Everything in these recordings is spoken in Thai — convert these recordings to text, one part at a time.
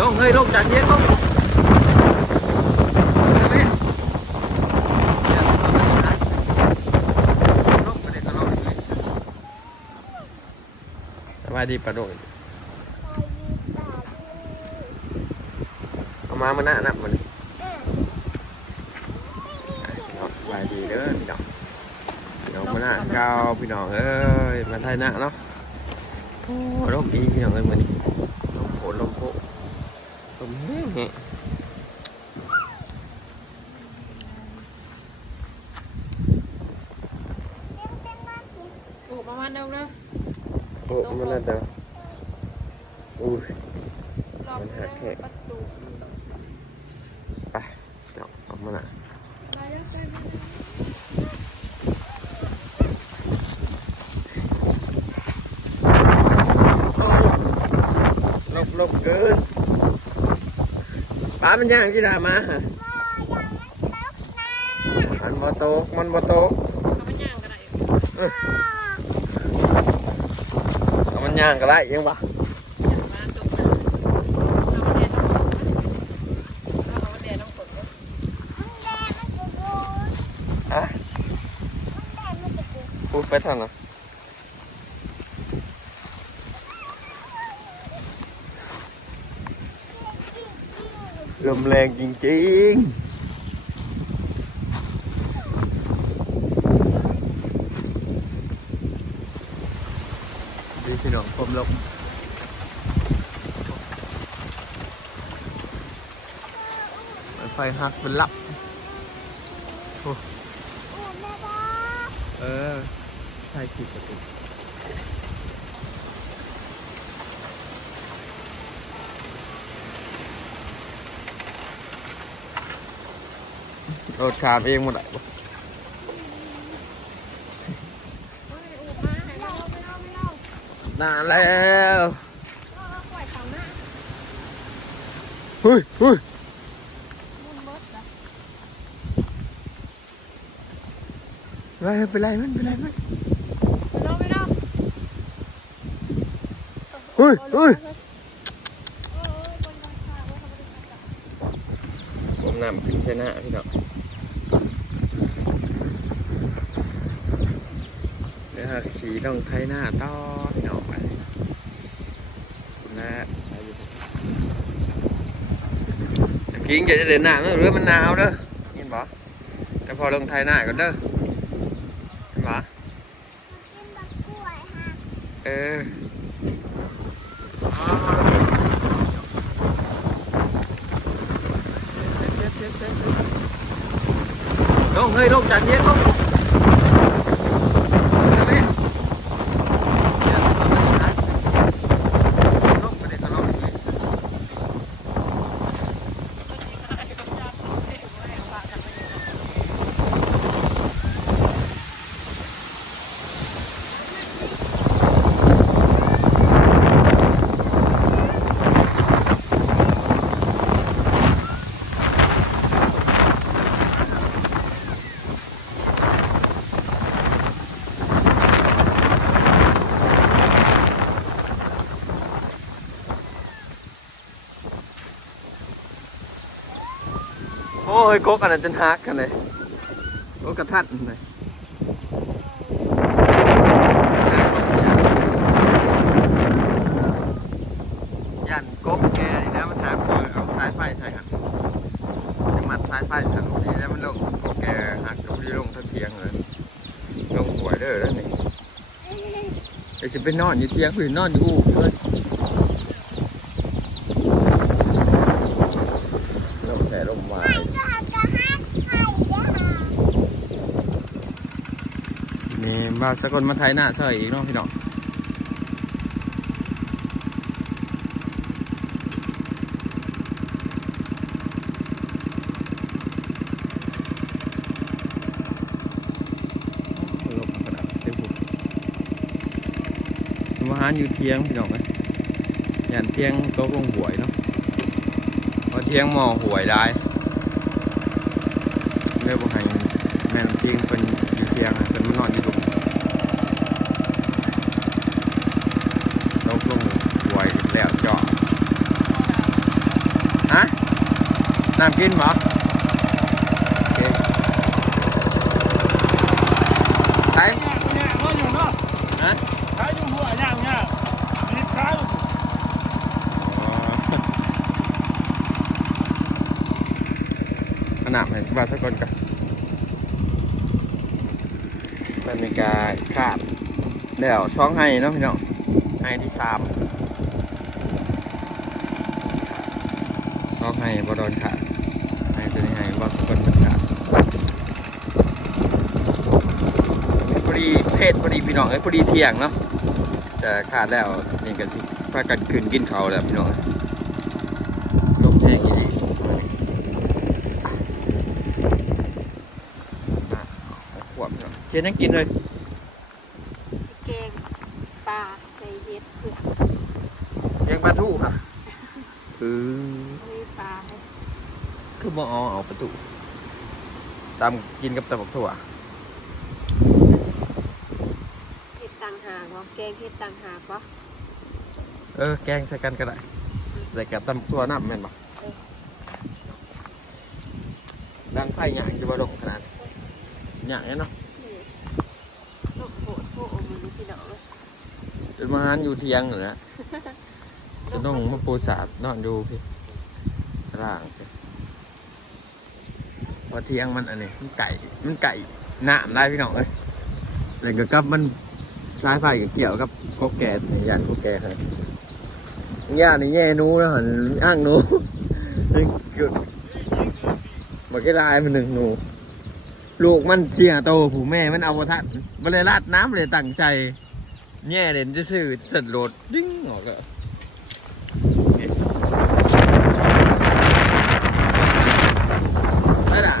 ลงเฮ้ยลงจากเย็นลงสบายดีปะโดยเอามาหน้านับมันสบายดีเด้อพี่น้องพี่น้องมาหน้าเก้าพี่น้องเอ้ยมาไทยหน้าเนาะโอ้ร่มอีพี่น้องเอ้ยมันนี่ลมโผล่ลมโผล่ลมแห้งแห้ง โอ้ประมาณเดิมเลย โอ้มันน่าจะอุ้ย รอบแรกประตู ไปเดี๋ยวเอามาหน่ะลบเกินป้ามันย่างที่ดามามันบ่โตกมันบ่โตก เขาไม่ย่างกันไหน เอามันย่างก็ได้ยังปะ มาจบนะเราเรียนน้ำฝนนะเราเรียนน้ำฝนนะ ฮะพูดไปทางไหนลมแรงจริงๆดีพี่น้องผมลมไฟหักเป็นลับโอ้ใช่ผิดประตูโดดขามเองหมดเลยนานแล้วเฮ้ยเป็นไรมันเฮ้ยผมนำขึ้นชนะพี่น้องเดี๋ยวขี่ต้องไทยหน้าต่อพี่น้องไปนะกินจะเดินหน้าไม่รู้มันหนาวเด้อยินบ่แต่พอลงไทยหน้าก็เด้อเห็นบ่ลงเฮ้ยลงจากเย็นลงโอ้ยก๊กอันนั้นจนหักกันเลยก๊กกระทัดเลยยันก๊กแกนี่นะมันหักพอเอาสายไฟใช่ครับจะมัดสายไฟทางนี้แล้วมันลงก๊กแกหักก็ไม่ได้ลงทั้งเทียงเลยลงหวยเด้อแล้วนี่เดี๋ยวจะไปนอนอยู่เทียงหรือนอนอยู่อู่เลยลงแต่ลงวายนี่มาสกลมาไทยหน้าซอยอีกน้องพี่น้องมาหาอยู่เทียงพี่น้องเลยยันเทียงโต๊ะลงหวยเนาะพอเทียงหมอหวยได้เรียกว่าให้แม่เทียงเป็นอยู่เทียงเป็นมานอนอยู่ตรง น้ำกินหมอโอเคใช้ เนี่ยก็อยู่เนาะ ฮะ ขายอยู่หัวย่างเนี่ยรีบขาย ขนาดไหนบาสกลกันบรรยากาศขาดเดี๋ยวช่องให้เนาะพี่น้องให้ที่3ช่องให้บอดอนขาดให้ตัวนี้ให้บาสกลเป็นขาดพอดีเพศพอดีพี่น้องพอดีเที่ยงเนาะแต่ขาดแล้วนี่ก็ที่พากันคืนกินเขาวแล้วพี่น้องลงเพลงอีกขวบเนาะเจนยังกินเลย แกงปลาใส่เห็ดเผือก ยังปลาทูค่ะมีปลาให้ คือบ่เอาปลาทูตามกินกับตะบักถั่ว เห็ดต่างหากวะแกงเห็ดต่างหากวะ แกงใส่กันก็ได้ใส่กับตะบักถั่วน้ำแม่นบ่ดังไฟหยางจะบ่ลงขนาดหยางเนาะ ลูกโหดโหมันนี่พี่น้อง จนมาหานอยู่เที่ยงเลยนะจะต้องมาปูสาดนอนดูพี่ร่างพี่พอเที่ยงมันอันนี้มันไก่น้ำได้พี่น้องเลยแล้วก็กับมันสายไฟกับเกี่ยวกับโคแก่ย่างโคแก่ครับย่างนี่แย่นูนะหันอ้างนูหยุดบอกแค่ลายมันหนึ่งนูลูกมันเชี่ยโตผู้แม่มันเอาทัดมันเลยราดน้ำเลยตั้งใจแย่เด่นจะซื้อจัดโหลดดิ้งออกก็ได้ด่ะ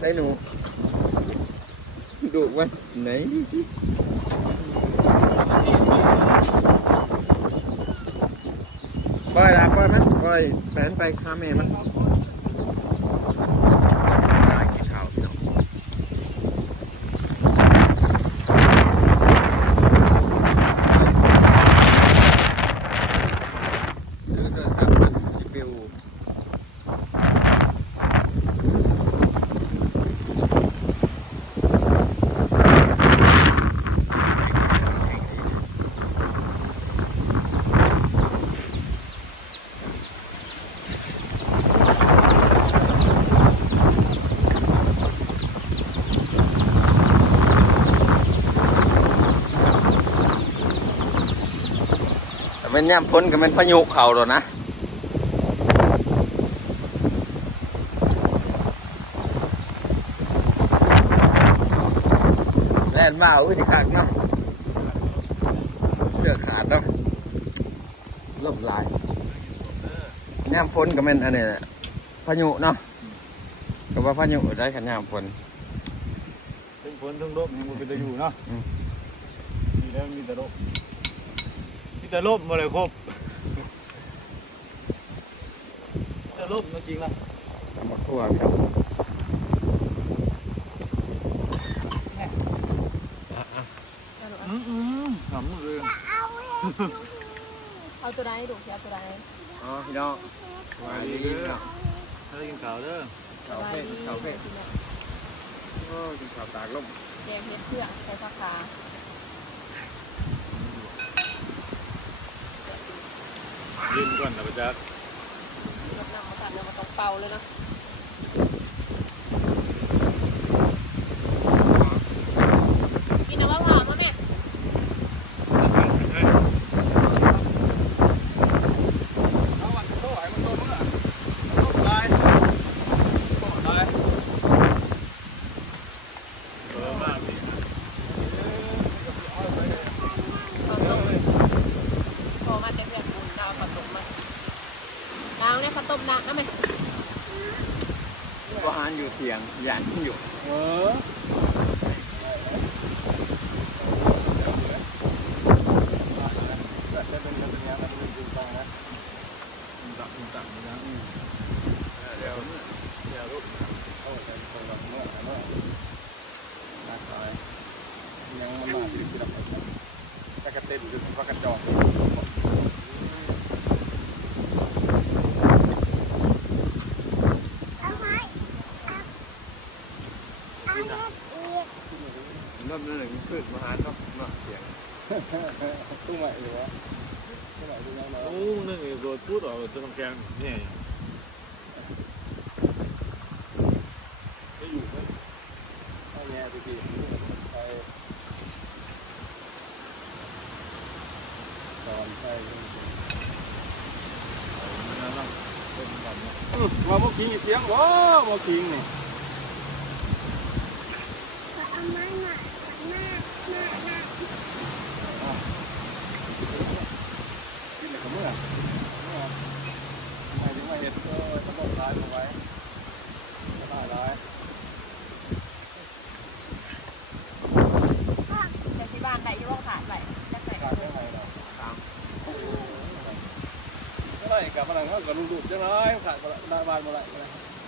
ได้หนูดูมันไหนสิปล่อยละปล่อยมันปล่อยแฟนไปข้าแม่มันกินข้าวพี่น้องคือโทรศัพท์มันสิปิวแต่เป็นย่ำพ้นก็เป็นพายุเข่าหรอนะแล่นมาอุ้ยที่ขาดเนาะเสื้อขาดเนาะล่มลายย่ำพ้นก็เป็นอันนี้แหละพายุเนาะก็ว่าพายุได้ขันย่ำพ้น ถึงฝนถึงลมยังมันเป็นตะอยู่เนาะมีแล้วมีแต่ลมมีแต่ลมมาเลยครบแต่ลมจริงๆนะ ตำบักทั่วพี่น้อง หำเลย เอาตัวใดดูเอาตัวใด อ๋อพี่น้องสวัสดีพี่น้อง ถ้าได้กินข้าวเด้อ ข้าวเฟ่ข้าวเฟ่โอ้กินข้าวตากลม แกงเห็ดเผือกใส่ผักขา เย็นก่อนนะประจักษ์ รับน้ำมาตัดเรามาต้องเป่าเลยเนาะกินน้ำมะพร้าวมั้ยแม่ เอาวันโตให้มันโตมั้งอ่ะโตได้โตได้ มากพี่ พอมาจะเพื่อนบุญเราเอาผักตบมาล้างเนี่ยผักตบนะน้ำมัน ก็หานอยู่เถียงยันอยู่ จะเป็นยังไงมันเป็นจริงจังนะต่างนะ เดี๋ยว เดี๋ยวลูกเอาไปคนละเมื่อนักไปยังมันมาที่ที่ดับถ้ากระเต็มหรือว่ากระจอก รถนั่นหนึ่งขึ้นมาหาเนาะเสียง ตู้ใหม่หรือวะตู้ใหม่ดูยังไง โอ้นั่นเองโดนพูดออกจะทำแกงเนี่ยจะอยู่ไหม เอาแง่ไปกินไปตอนใช่ นั่นเป็นแบบนี้ ว่าโมกิงเสียงว้าโมกิงนี่ เอามาหน่อยแม่ กินในขมือไม่ถึงมาเห็ดก็ต้องร้ายเอาไว้ก็ได้ร้าย ใช้ที่บ้านได้ยี่ห้อขาดไปจะใส่ การไม่ไหวหรอกก็ได้กับพลังเขากับลูกๆจะน้อยขาดได้บานมาละ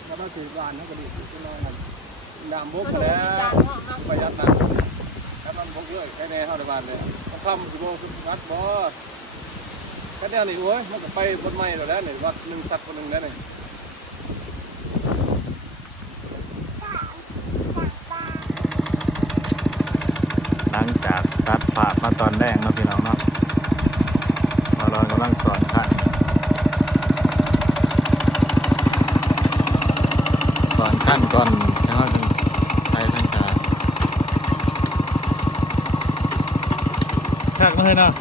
แล้วก็ถือบานให้กระดิ่งจะน้อยมันน้ำบกแล้ว จานห้องน้ำ ประหยัดน้ำแล้วมันบกเยอะแค่ในเท่าในบ้านเลยเขาทำสิบโมงคือวัดบ่แค่นี้นี่โอ้ยมันก็ไปบนไม้แล้วเนี่ยวัดหนึ่งสัตว์คนหนึ่งแล้วเนี่ย หลังจากตัดผ่ามาตอนแรกเนาะพี่น้องเนาะมาลองกำลังสอนขั้นสอนขั้นก่อนแล้วก็ใช้ทั้งชาชักมาเลยเนาะ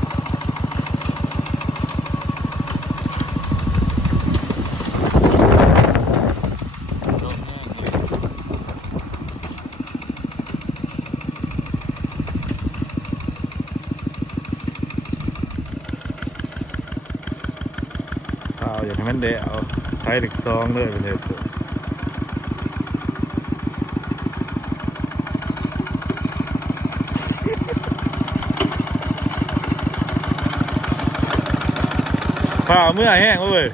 เอาอย่างให้มันเดะเอาใช้เหล็กซองเลยเป็นเหตุผลฝ่าเมื่อแห้งเว้ย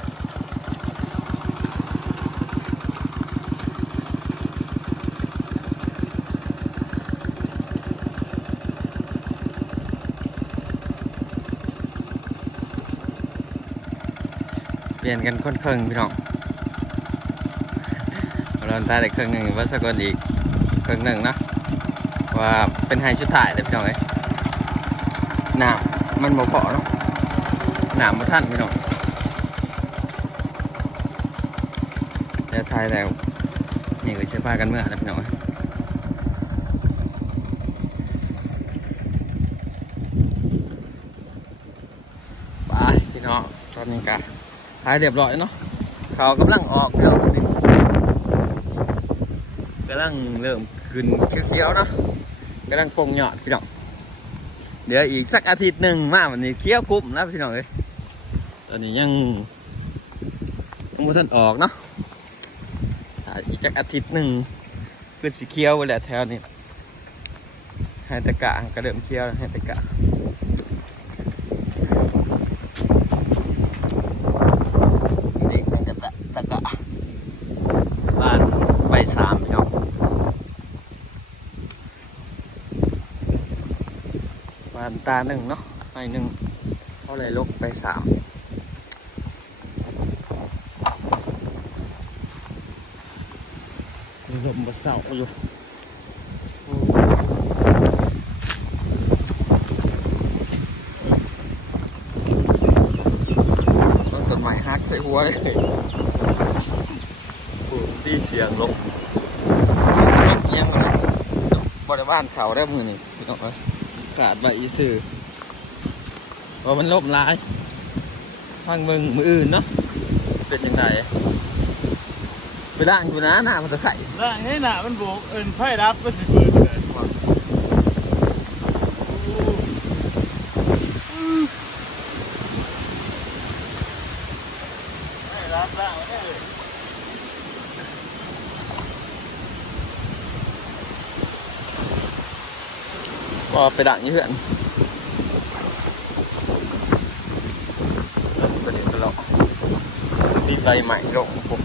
เปลี่ยนกันคนครึ่งพี่น้องเราตายได้ครึ่งหนึ่งวัสกลอีกครึ่งหนึ่งเนาะว่าเป็นไฮชุดถ่ายเลยพี่น้องเอ้ยหนามมันบ่พอเนาะหนามมาท่านพี่น้องจะถ่ายแล้วนี่ก็ใช้ผ้ากันเมื่อนะพี่น้องเอ้ยไปพี่น้องตอนนี้กะถ่ายเรียบร้อยเนาะเขากำลังออกแล้วนี่กำลังเริ่มขึ้นเขียวๆเนาะกำลังปงยอดพี่น้องเดี๋ยวอีกสักอาทิตย์หนึ่งมาวันนี้เขียวกลุ่มแล้วพี่น้องเอ้ยตอนนี้ยังไม่ทันออกเนาะอีกสักอาทิตย์หนึ่งคือสีเขียวไปแหละแถวนี้ให้ตะกะก็เริ่มเขียวให้ตะกะบ้านใบสามพี่น้องบ้านตาหนึ่งเนาะใบหนึ่งเพราะอะไรลกใบสามมีลมบดเสาอยู่ต้นไม้ฮักใส่หัวเลยที่เสียงลบยังบริบ้านเขาได้มือนี่พี่น้องขาดใบอีสื่อเพราะมันลบร้ายทางมึงมืออื่นเนาะเป็นยังไงไปล่างอยู่นะหน้ามันจะไข่ แล้วให้หนามันโบกไพ่รับก็สิปืนเลยไพ่รับล่างไม่ได้เลย ก็ไปด่างยี่เพื่อนประเด็นไปแล้วมีใบใหม่ลงผม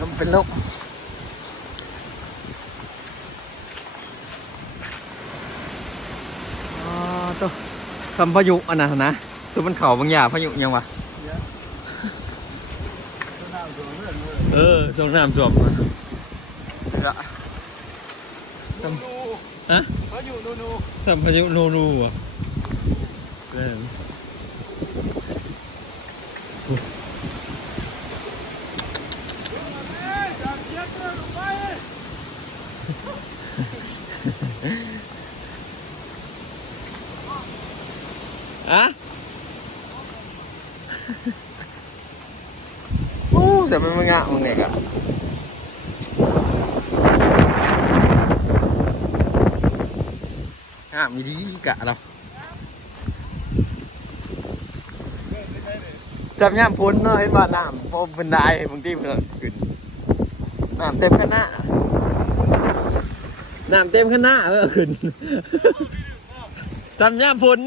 ลมเป็นลม ทำพายุอันนั้นนะตัวมันเข่าบางอย่างพายุยังวะช่วงน้ำท่วมมาเละฮะ พายุนู ทำพายุโนรูอ่ะแม่นอะโอ้แต่มันไม่งะมึงเนี่ยกะงะมีดีกะเราจำย่ำพ้นเนาะเห็นว่าน้ำพอเป็นได้บางทีมันขึ้นน้ำเต็มข้างหน้าน้ำเต็มข้างหน้าขึ้นจำย่ำพ้น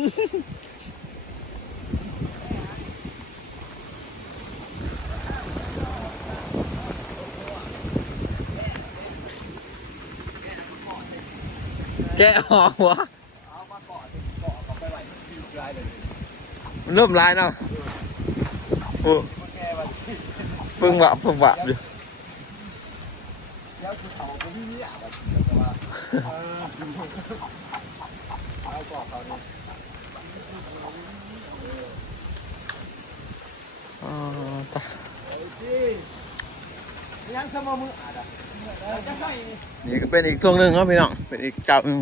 แกะออกวะมันเริ่มลายเนาะโอ้เพิ่งบะอยู่ตานี่ก็เป็นอีกตัวหนึ่งครับพี่น้องเป็นอีกเจ้าหนึ่ง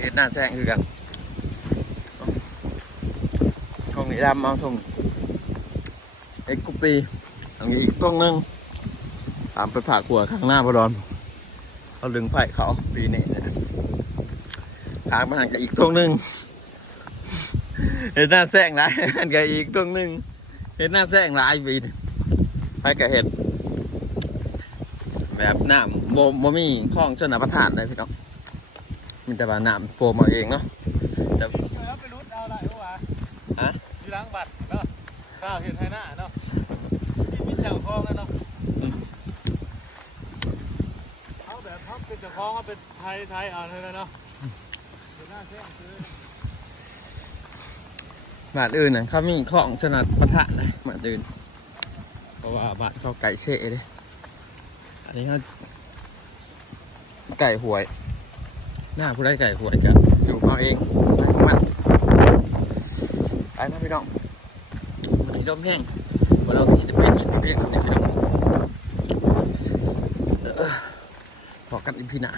เห็ดหน้าแซงคือกันทงนี้ดำเอาทงเอ็กกุปีอันนี้อีกตัวหนึ่งตามไปผ่าขัวข้างหน้าพอดอนเขาดึงไผ่เขาปีนี้ทางมาห่างจากอีกตัวหนึ่งเห็ดหน้าแซงหลายอันกับอีกตัวหนึ่งเห็ดหน้าแซงหลายปีไปกับเห็ดแบบน้ำโมมี่คล้องชนประทานเลยพี่น้องมีแต่ว่าน้ำโปรมาเองเนาะจะ แล้วไปรุดเอาอะไรวะ ฮะ อยู่ล้างบัตรเนาะข้าวเห็นไทยหน้าเนาะที่มีเจ้าของเนาะเอาแบบพับเป็นเจ้าของเอาเป็นไทยเอาเลยเนาะเดี๋ยวหน้าแซงคือบ าทอื่นน่ะเขามีคล้องชนประทานเลยบาทอื่นเพราะว่าบาทเขาไก่เชะเลยอันนี้เขาไก่หวยหน้าผู้ได้ไก่หวยจะจูบเอาเองไปมันไปมาพี่น้องวันนี้ลมแห้งวันเราจะเป็นชุดเพียงคำนี้พี่น้องบอกกันอีพีหน้า